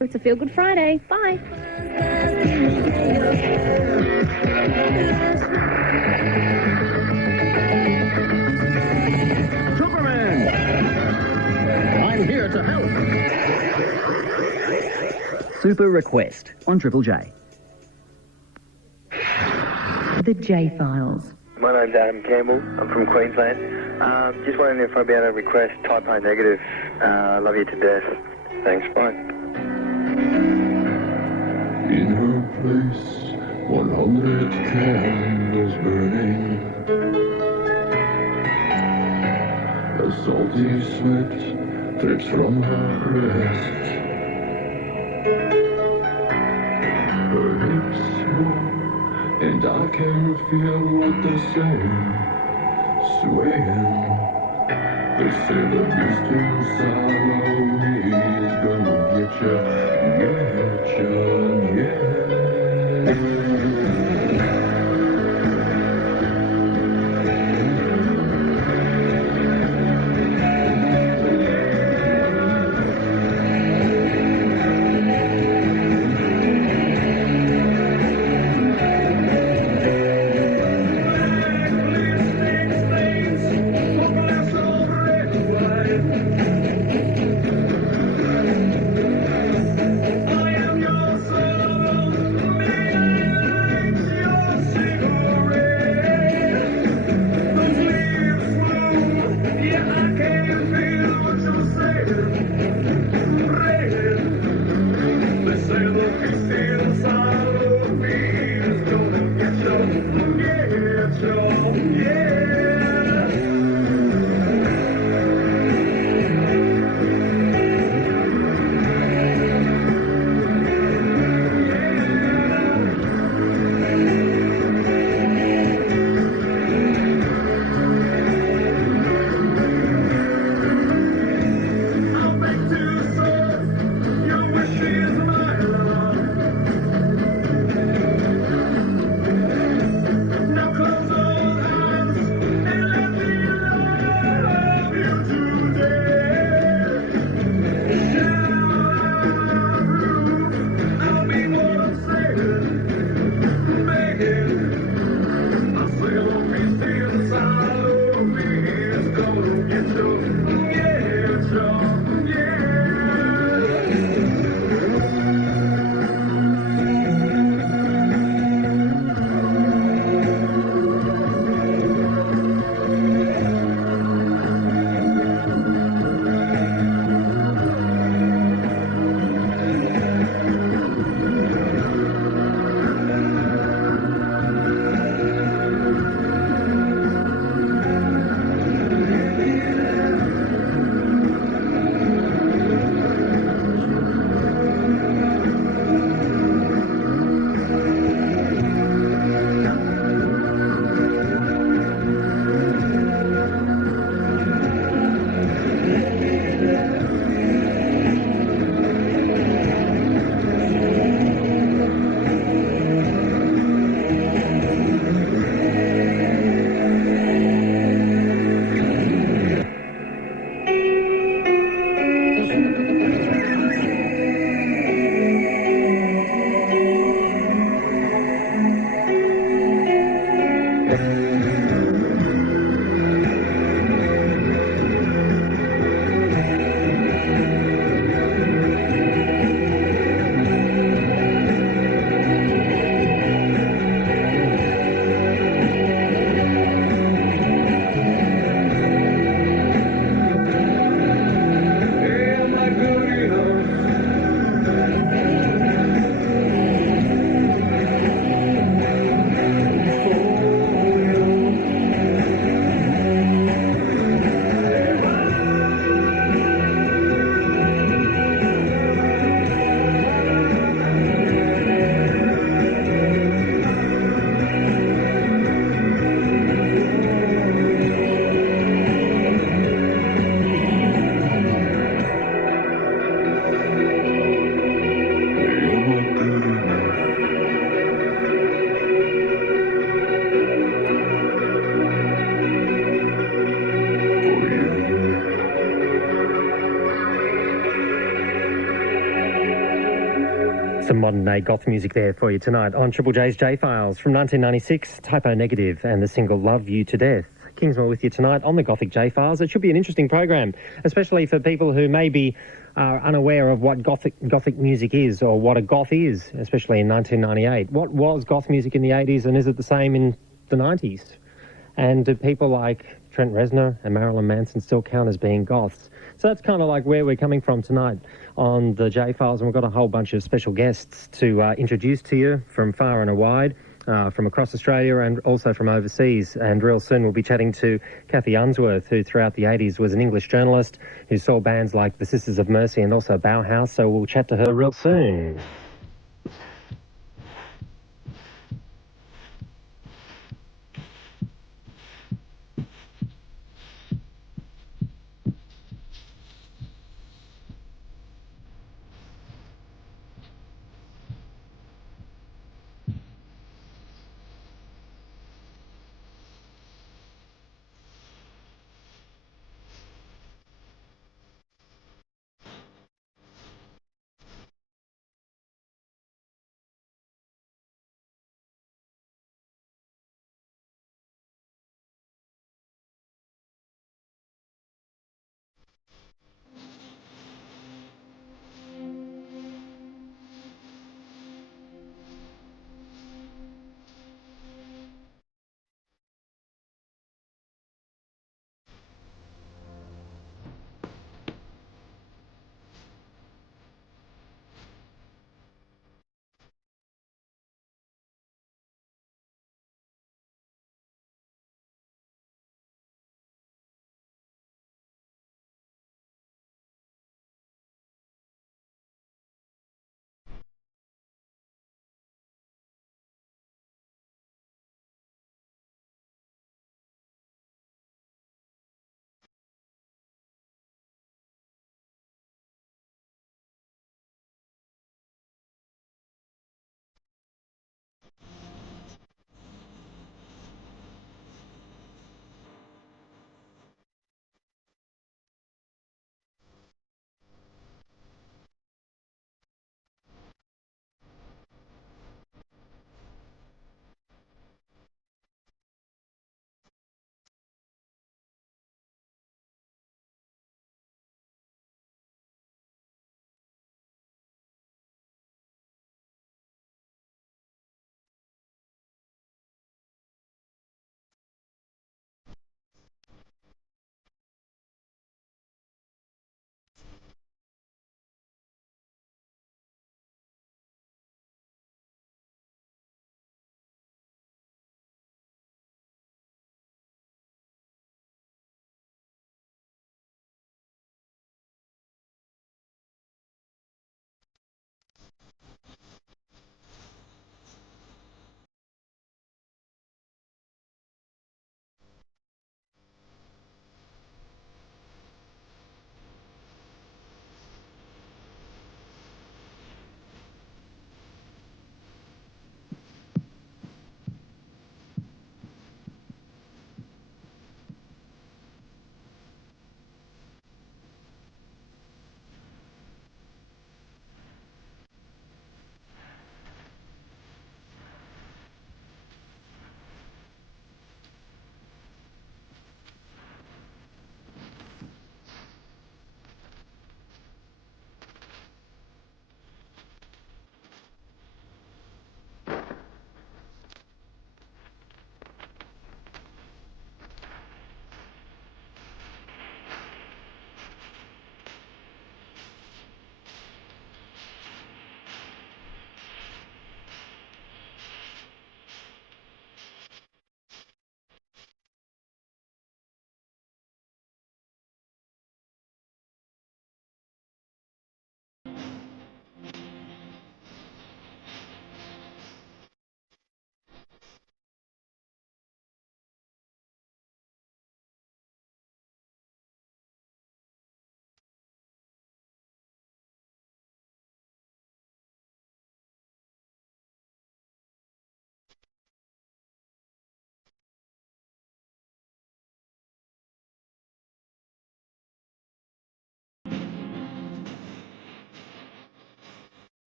It's a Feel Good Friday. Bye. Superman! I'm here to help. Super Request on Triple J. The J-Files. My name's Adam Campbell. I'm from Queensland. Just wondering if I'd be able to request Type O Negative. Love you to death. Thanks, bye. In her place, 100 candles burning. A salty sweat drips from her breast. Her hips move, and I can feel what they're saying. Swaying, they say the beast inside of me is gonna get ya, yeah. Some modern day goth music there for you tonight on Triple J's J Files from 1996, Typo Negative and the single Love You to Death. Kingsmore with you tonight on the Gothic J Files. It should be an interesting program, especially for people who maybe are unaware of what gothic music is or what a goth is, especially in 1998. What was goth music in the 80s and is it the same in the 90s? And do people like Trent Reznor and Marilyn Manson still count as being goths? So that's kind of like where we're coming from tonight on the J-Files, and we've got a whole bunch of special guests to introduce to you from far and wide, from across Australia and also from overseas. And real soon we'll be chatting to Kathy Unsworth, who throughout the 80s was an English journalist who saw bands like the Sisters of Mercy and also Bauhaus, so we'll chat to her real soon.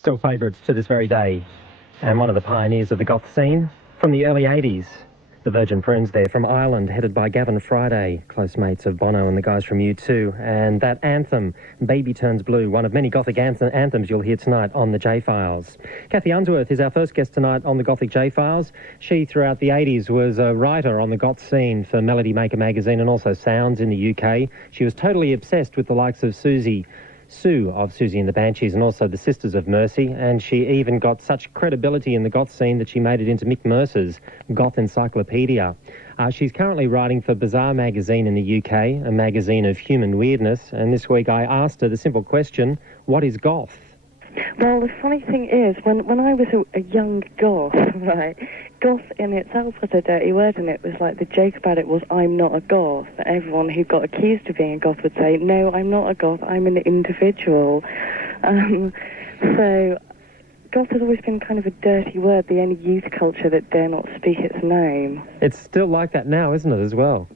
Still favourites to this very day, and one of the pioneers of the goth scene from the early 80s. The Virgin Friends there from Ireland, headed by Gavin Friday, close mates of Bono and the guys from U2. And that anthem, Baby Turns Blue, one of many Gothic anthems you'll hear tonight on the J-Files. Kathy Unsworth is our first guest tonight on the Gothic J-Files. She, throughout the 80s, was a writer on the goth scene for Melody Maker magazine and also Sounds in the UK. She was totally obsessed with the likes of Sue of Susie and the Banshees and also the Sisters of Mercy, and she even got such credibility in the goth scene that she made it into Mick Mercer's Goth Encyclopedia. She's currently writing for Bazaar magazine in the UK, a magazine of human weirdness, and this week I asked her the simple question, what is goth? Well, the funny thing is, when I was a young goth, right, goth in itself was a dirty word, and it was like the joke about it was, I'm not a goth. Everyone who got accused of being a goth would say, no, I'm not a goth, I'm an individual. So goth has always been kind of a dirty word, the only youth culture that dare not speak its name. It's still like that now, isn't it, as well?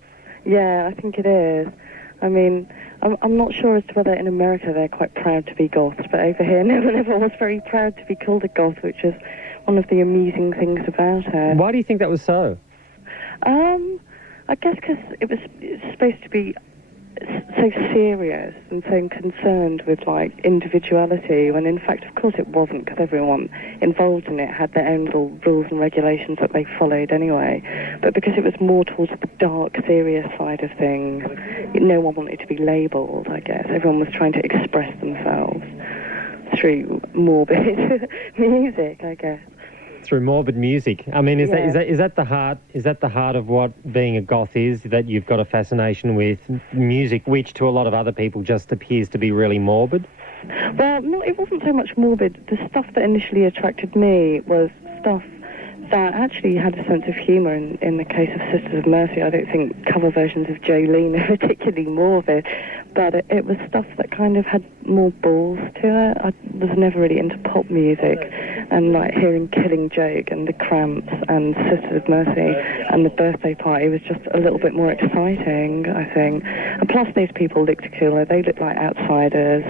Yeah, I think it is. I mean, I'm not sure as to whether in America they're quite proud to be goths, but over here no one ever was very proud to be called a goth, which is one of the amusing things about it. Why do you think that was so? I guess because it's supposed to be so serious and so concerned with, like, individuality, when in fact, of course, it wasn't, because everyone involved in it had their own little rules and regulations that they followed anyway. But because it was more towards the dark, serious side of things, no one wanted to be labelled, I guess. Everyone was trying to express themselves through morbid music, I guess. Through morbid music. I mean, is that the heart? Is that the heart of what being a goth is? That you've got a fascination with music, which to a lot of other people just appears to be really morbid. Well, no, it wasn't so much morbid. The stuff that initially attracted me was stuff that actually had a sense of humour. In the case of Sisters of Mercy, I don't think cover versions of Jolene are particularly morbid, but it was stuff that kind of had more balls to it. I was never really into pop music, and like hearing Killing Joke and The Cramps and Sisters of Mercy and The Birthday Party was just a little bit more exciting, I think. And plus those people looked cooler. They looked like outsiders.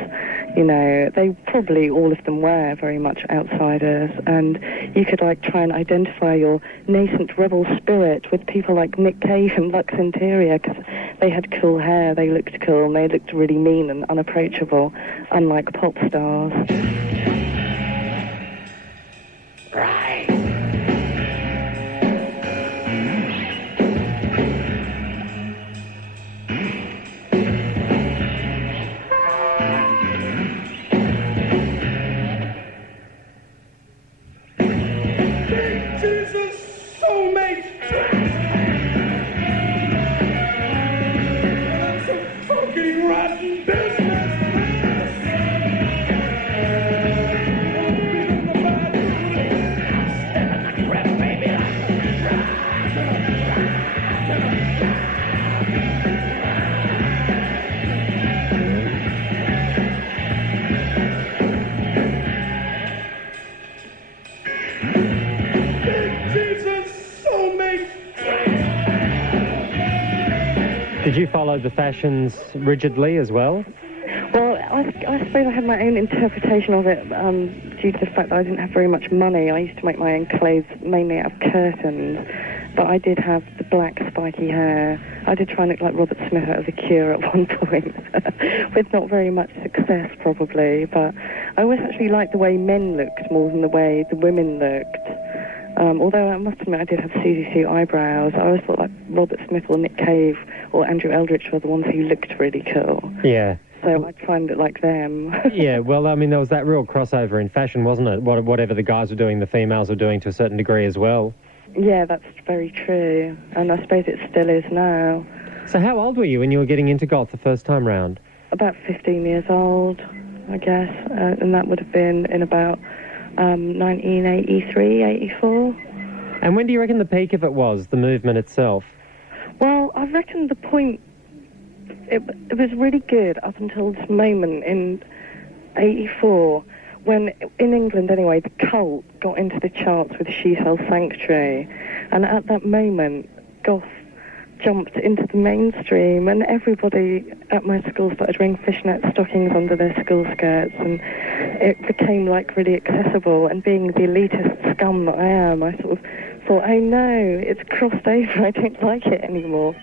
You know, they probably, all of them were very much outsiders, and you could like try and identify your nascent rebel spirit with people like Nick Cave and Lux Interior, because they had cool hair, they looked cool, and they looked really mean and unapproachable, unlike pop stars. Right. Did you follow the fashions rigidly as well? Well, I suppose I had my own interpretation of it due to the fact that I didn't have very much money. I used to make my own clothes mainly out of curtains, but I did have the black spiky hair. I did try and look like Robert Smith out of The Cure at one point, with not very much success probably, but I always actually liked the way men looked more than the way the women looked. Although I must admit I did have Susie Sue eyebrows, I always thought like Robert Smith or Nick Cave or Andrew Eldritch were the ones who looked really cool. Yeah. So I'd try and look like them. Yeah, well, I mean, there was that real crossover in fashion, wasn't it? Whatever the guys were doing, the females were doing to a certain degree as well. Yeah, that's very true. And I suppose it still is now. So how old were you when you were getting into goth the first time round? About 15 years old, I guess. And that would have been in about 1983, 84. And when do you reckon the peak of it was, the movement itself? Well, I reckon the point, it was really good up until this moment in 84, when, in England anyway, the Cult got into the charts with She Sells Sanctuary. And at that moment, goth jumped into the mainstream, and everybody at my school started wearing fishnet stockings under their school skirts, and it became like really accessible. And being the elitist scum that I am, I sort of thought, oh no, it's crossed over, I don't like it anymore.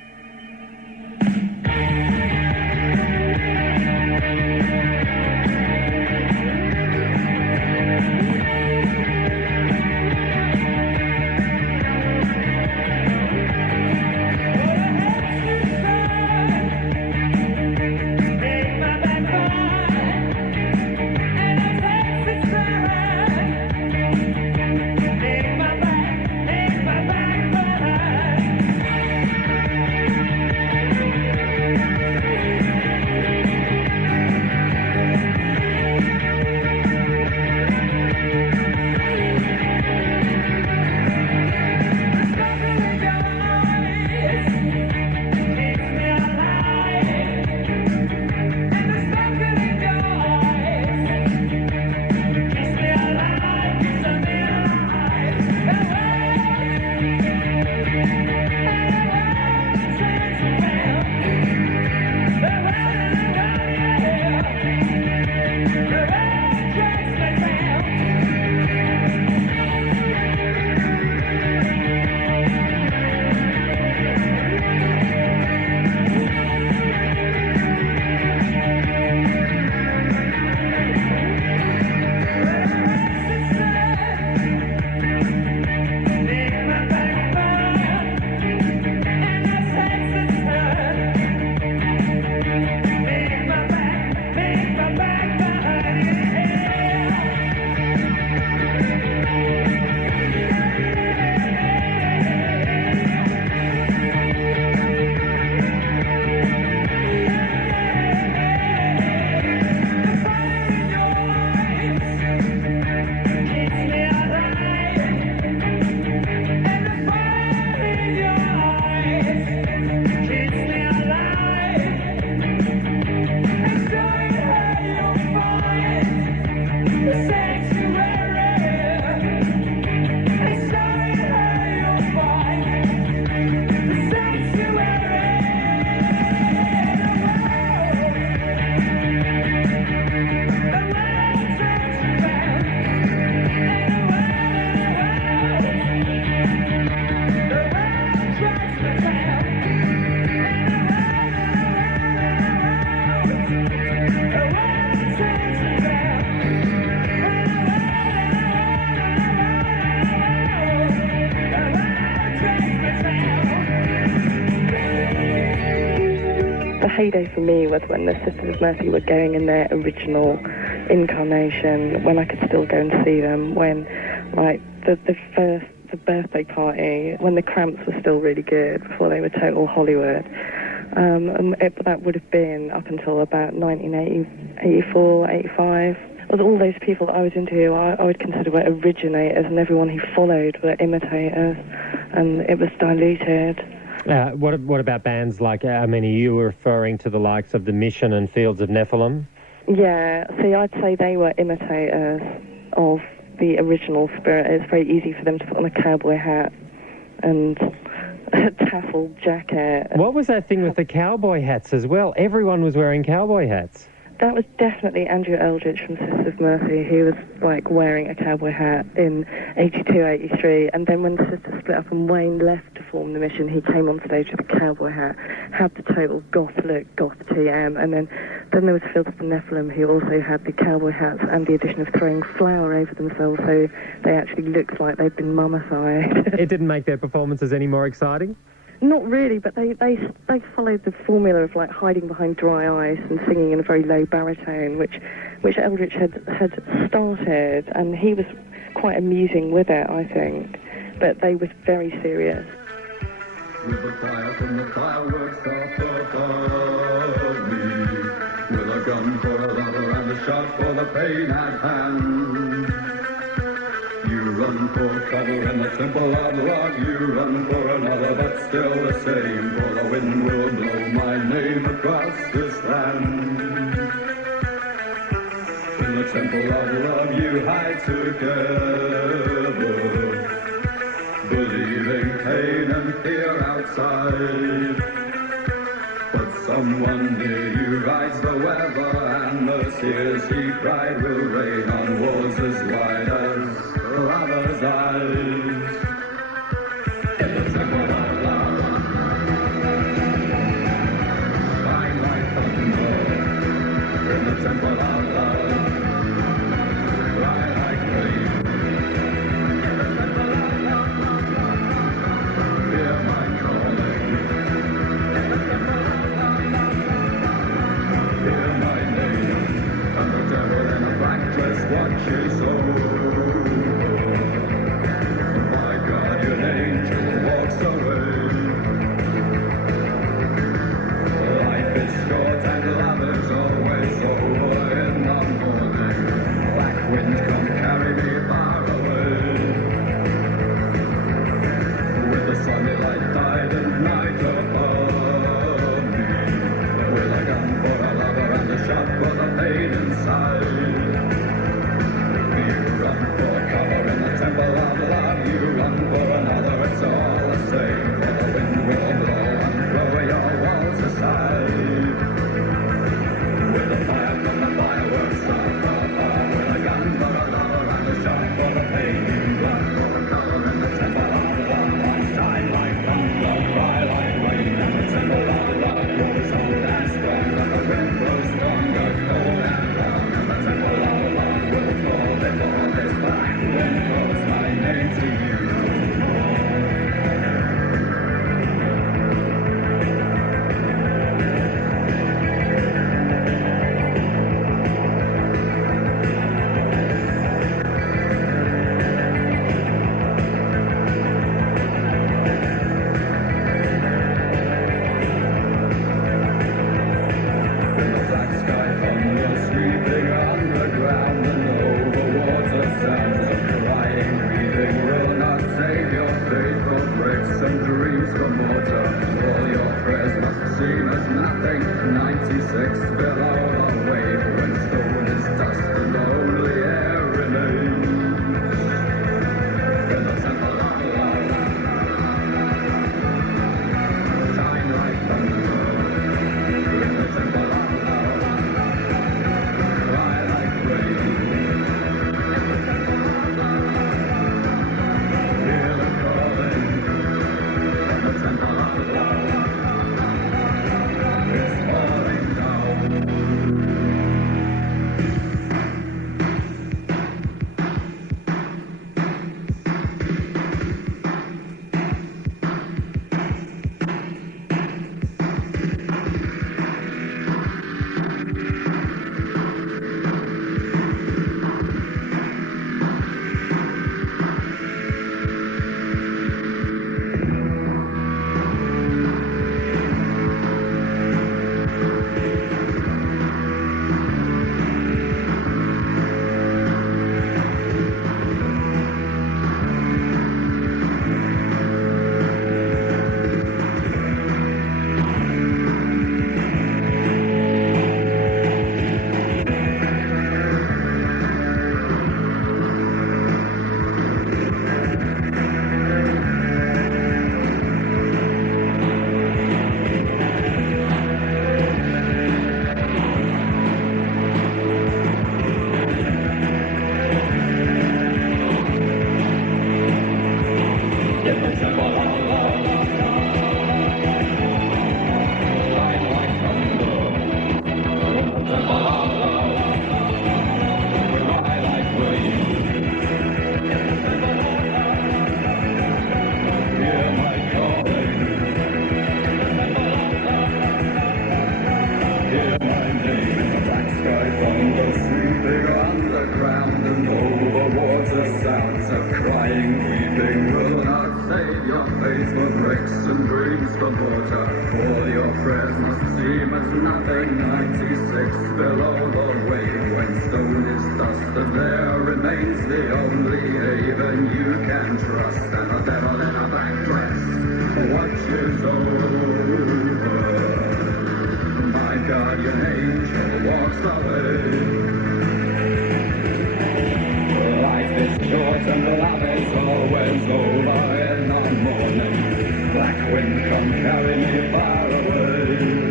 Heyday for me was when the Sisters of Mercy were going in their original incarnation, when I could still go and see them, when like the birthday party, when the Cramps were still really good before they were total Hollywood. That would have been up until about 1984, 85. With all those people that I was into, I would consider were originators, and everyone who followed were imitators, and it was diluted. What about bands like, are you referring to the likes of The Mission and Fields of Nephilim? Yeah, see, I'd say they were imitators of the original spirit. It's very easy for them to put on a cowboy hat and a tassel jacket. What was that thing with the cowboy hats as well? Everyone was wearing cowboy hats. That was definitely Andrew Eldritch from Sisters of Mercy. He was like wearing a cowboy hat in 82, 83, and then when the Sisters split up and Wayne left to form The Mission, he came on stage with a cowboy hat, had the total goth look, goth TM, and then there was Fields of Nephilim, who also had the cowboy hats and the addition of throwing flour over themselves, so they actually looked like they'd been mummified. It didn't make their performances any more exciting? Not really, but they followed the formula of like hiding behind dry ice and singing in a very low baritone, which Eldritch had started, and he was quite amusing with it, I think. But they were very serious. With a fire from the fireworks up above me, with a gun for a lover and a shot for the pain at hand. You run for cover in the temple of love, you run for another, but still the same, for the wind will blow my name across this land. In the temple of love you hide together, believing pain and fear out outside. But someone near you rides the weather, and the tears he cried will rain on walls as wide as lover's eyes. In the temple of love, shine like thunder. In the temple of love, cry like rain. In the temple of love, hear my calling. In the temple of love, hear my name. And the devil in a black dress watches over. My guardian angel walks away. Life is short and love is always over in the morning. Black wind come carry me far away. With the sunlight died and night above me. With a gun for a lover and a shot for the pain inside. You run for cover in the temple of love. You run for another, it's all the same. For the wind will blow and throw your walls aside. With the fire from the fireworks of above. With a gun for a lover and a shot for the pain. You run for cover in the temple of love. I shine like thunder, cry like rain. And the temple of love grows old and strong. And the wind grows stronger, cold and long. And the temple of love will fall before this black wind calls my name to you. In the black sky thunder sweeping underground and over water sounds of crying, weeping will not save your faith for bricks and dreams for mortar. All your prayers must seem as nothing. 96 below the wave when stone is dust and only air remains. In the temple of love, shine like thunder. In the temple of love, cry like rain. In the temple of love, hear the calling. In the temple of love, it's falling down. For water, all your prayers must seem as nothing. 96 below the wave, when stone is dust, and there remains the only haven you can trust. And the devil in a black dress watches over. My guardian angel walks away. Life is short and love is always over in the morning. Black wind come carry me far away.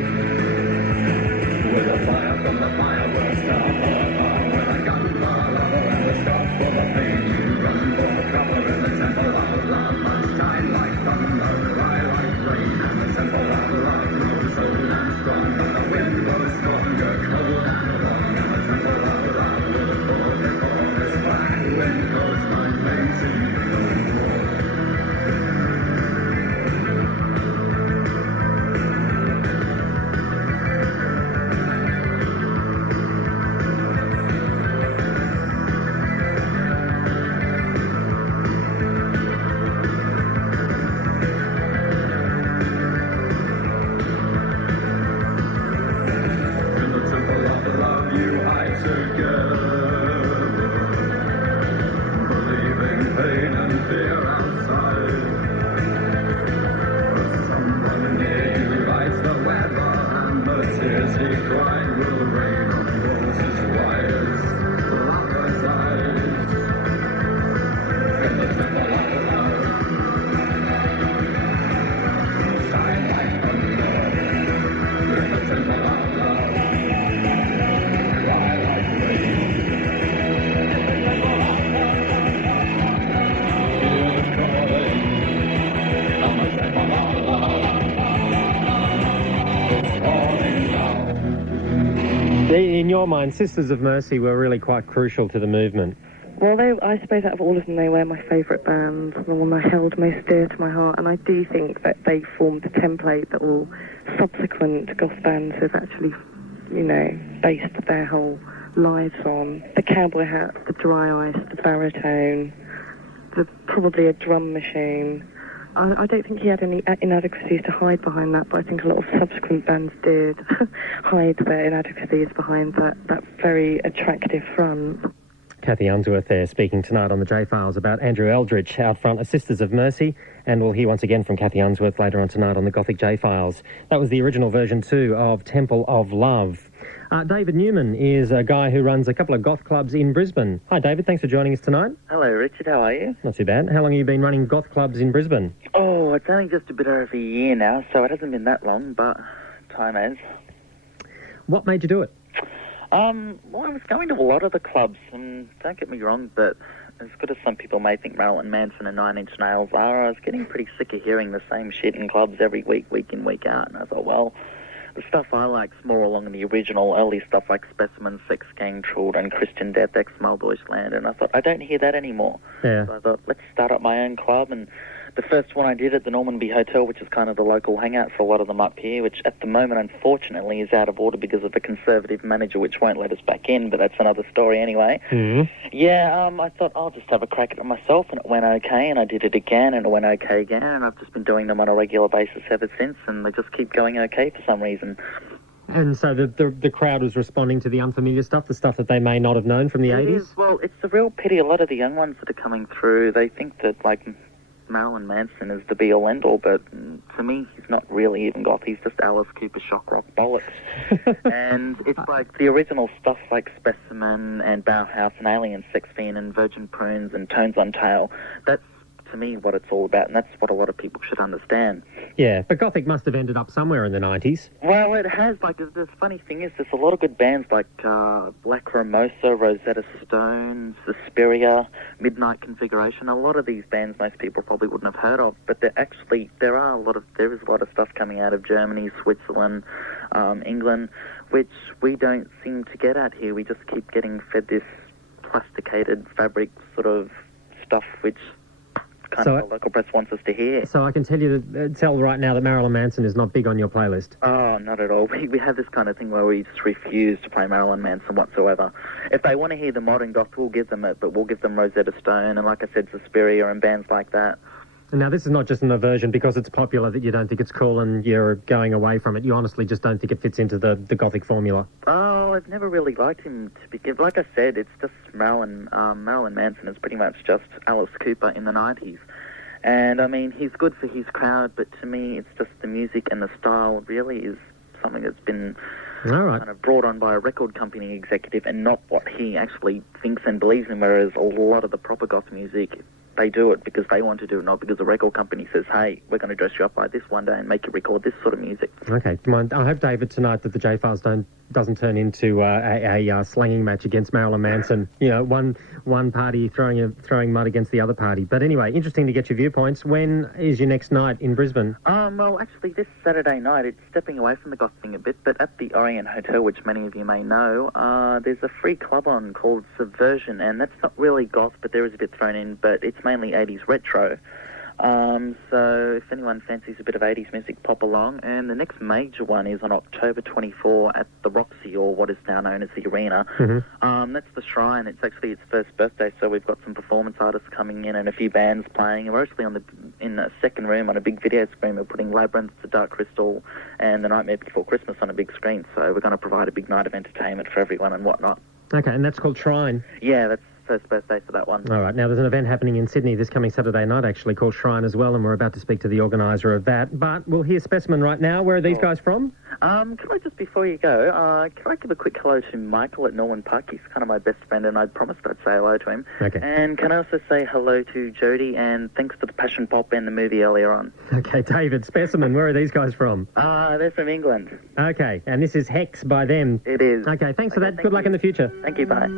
With a fire from the fireworks down for a fire, with a gun for a lover and a scarf for the pain. You run for cover in the temple of love, must shine like thunder, cry like rain. And the temple of love grows old and strong, but the wind blows stronger, cold and warm. And the temple of love will fall before this black wind goes my lazy no more. In your mind, Sisters of Mercy were really quite crucial to the movement. Well, I suppose out of all of them, they were my favourite band, the one I held most dear to my heart, and I do think that they formed the template that all subsequent goth bands have actually, based their whole lives on. The cowboy hat, the dry ice, the baritone, probably a drum machine. I don't think he had any inadequacies to hide behind that, but I think a lot of subsequent bands did hide their inadequacies behind that very attractive front. Kathy Unsworth there speaking tonight on the J-Files about Andrew Eldritch out front as Sisters of Mercy, and we'll hear once again from Kathy Unsworth later on tonight on the Gothic J-Files. That was the original version too of Temple of Love. David Newman is a guy who runs a couple of goth clubs in Brisbane. Hi David, thanks for joining us tonight. Hello, Richard. How are you? Not too bad. How long have you been running goth clubs in Brisbane? Oh, it's only just a bit over a year now, so it hasn't been that long, but time has. What made you do it? Well, I was going to a lot of the clubs, and don't get me wrong, but as good as some people may think Marilyn Manson and Nine Inch Nails are, I was getting pretty sick of hearing the same shit in clubs every week in, week out, and I thought, well, the stuff I like's more along the original early stuff like Specimen, Sex Gang, Children, Christian Death, Ex Mal Deutschland, and I thought, I don't hear that anymore. Yeah. So I thought, let's start up my own club, and the first one I did at the Normanby Hotel, which is kind of the local hangout for a lot of them up here, which at the moment, unfortunately, is out of order because of a conservative manager which won't let us back in, but that's another story anyway. Mm-hmm. Yeah, I thought I'll just have a crack at it myself, and it went okay, and I did it again, and it went okay again, and I've just been doing them on a regular basis ever since, and they just keep going okay for some reason. And so the crowd was responding to the unfamiliar stuff, the stuff that they may not have known from the 80s? Well, it's a real pity. A lot of the young ones that are coming through, they think that, like, Marilyn Manson is the be-all, end-all, but to me, he's not really even goth. He's just Alice Cooper shock rock bollocks. And it's like the original stuff like Specimen and Bauhaus and Alien Sex Fiend and Virgin Prunes and Tones on Tail. That's, to me, what it's all about, and that's what a lot of people should understand. Yeah, but Gothic must have ended up somewhere in the 90s. Well, it has. Like, the funny thing is, there's a lot of good bands like Black Ramosa, Rosetta Stone, Suspiria, Midnight Configuration. A lot of these bands most people probably wouldn't have heard of, but there is a lot of stuff coming out of Germany, Switzerland, England, which we don't seem to get at here. We just keep getting fed this plasticated fabric sort of stuff, which kind of the local press wants us to hear. So I can tell right now that Marilyn Manson is not big on your playlist. Oh, not at all. We have this kind of thing where we just refuse to play Marilyn Manson whatsoever. If they want to hear the modern goth, we'll give them it, but we'll give them Rosetta Stone and, like I said, Suspiria and bands like that. And now, this is not just an aversion because it's popular that you don't think it's cool and you're going away from it. You honestly just don't think it fits into the Gothic formula. Oh, I've never really liked him to begin. Like I said, it's just Marilyn Manson is pretty much just Alice Cooper in the 90s. And, I mean, he's good for his crowd, but to me, it's just the music and the style really is something that's been kind of brought on by a record company executive and not what he actually thinks and believes in, whereas a lot of the proper goth music they do it because they want to do it, not because the record company says, hey, we're going to dress you up like this one day and make you record this sort of music. Okay, come on. I hope, David, tonight that the J-Files doesn't turn into a slanging match against Marilyn Manson. You know, one party throwing mud against the other party. But anyway, interesting to get your viewpoints. When is your next night in Brisbane? Well, actually, this Saturday night, it's stepping away from the goth thing a bit, but at the Orient Hotel, which many of you may know, there's a free club on called Subversion, and that's not really goth, but there is a bit thrown in, but it's mainly 80s retro. So if anyone fancies a bit of 80s music, pop along. And the next major one is on October 24 at the Roxy, or what is now known as the Arena. That's the Shrine. It's actually its first birthday, so we've got some performance artists coming in and a few bands playing. And we're actually in the second room on a big video screen. We're putting Labyrinth, The Dark Crystal, and The Nightmare Before Christmas on a big screen. So we're going to provide a big night of entertainment for everyone and whatnot. Okay, and that's called Shrine? Yeah, that's first birthday for that one. All right. Now, there's an event happening in Sydney this coming Saturday night, actually, called Shrine as well, and we're about to speak to the organiser of that. But we'll hear Specimen right now. Where are these guys from? Can I just, before you go, can I give a quick hello to Michael at Norman Park? He's kind of my best friend, and I promised I'd say hello to him. Okay. And can I also say hello to Jody, and thanks for the Passion Pop and the movie earlier on. Okay, David, Specimen, where are these guys from? They're from England. Okay, and this is Hex by them. It is. Okay, thanks for that. Good luck in the future. Thank you, bye.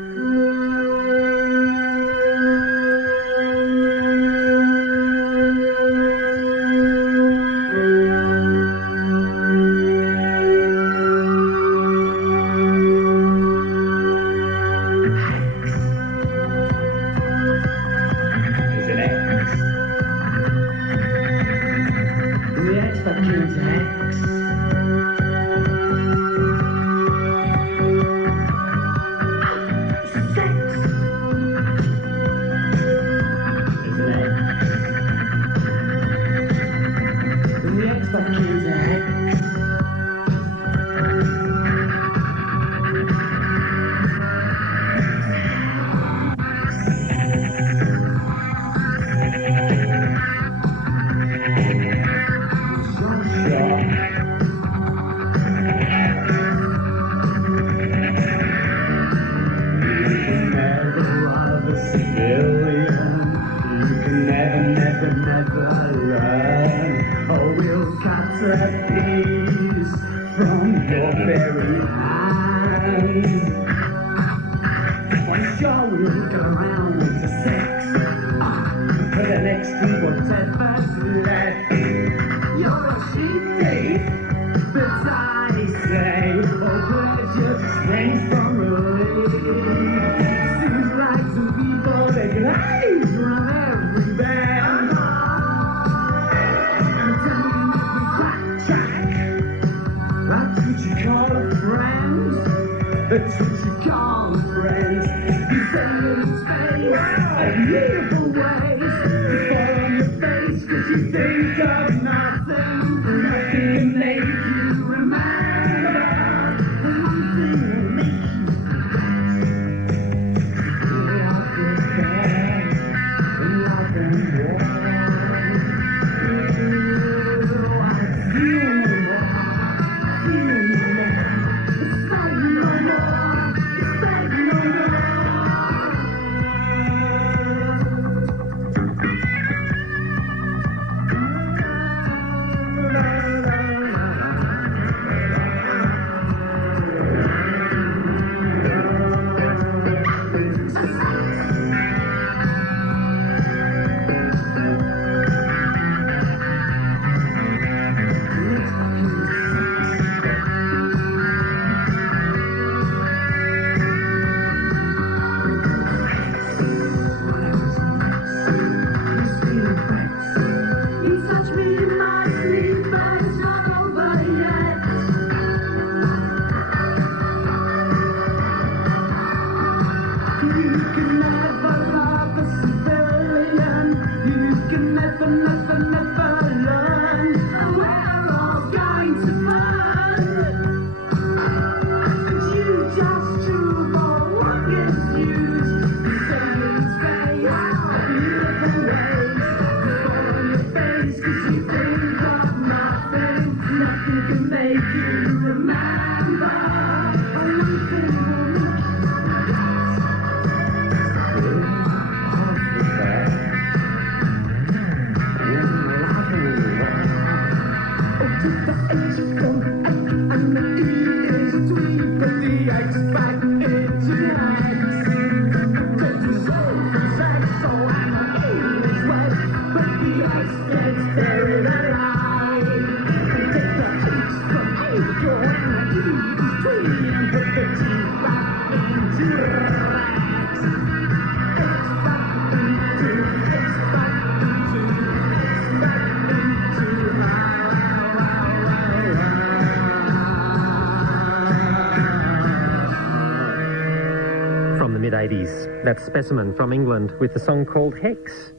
From the mid-80s, that's Specimen from England with the song called Hex.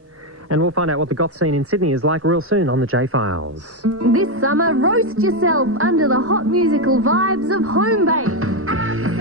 And we'll find out what the goth scene in Sydney is like real soon on the J-Files. This summer, roast yourself under the hot musical vibes of Home Base.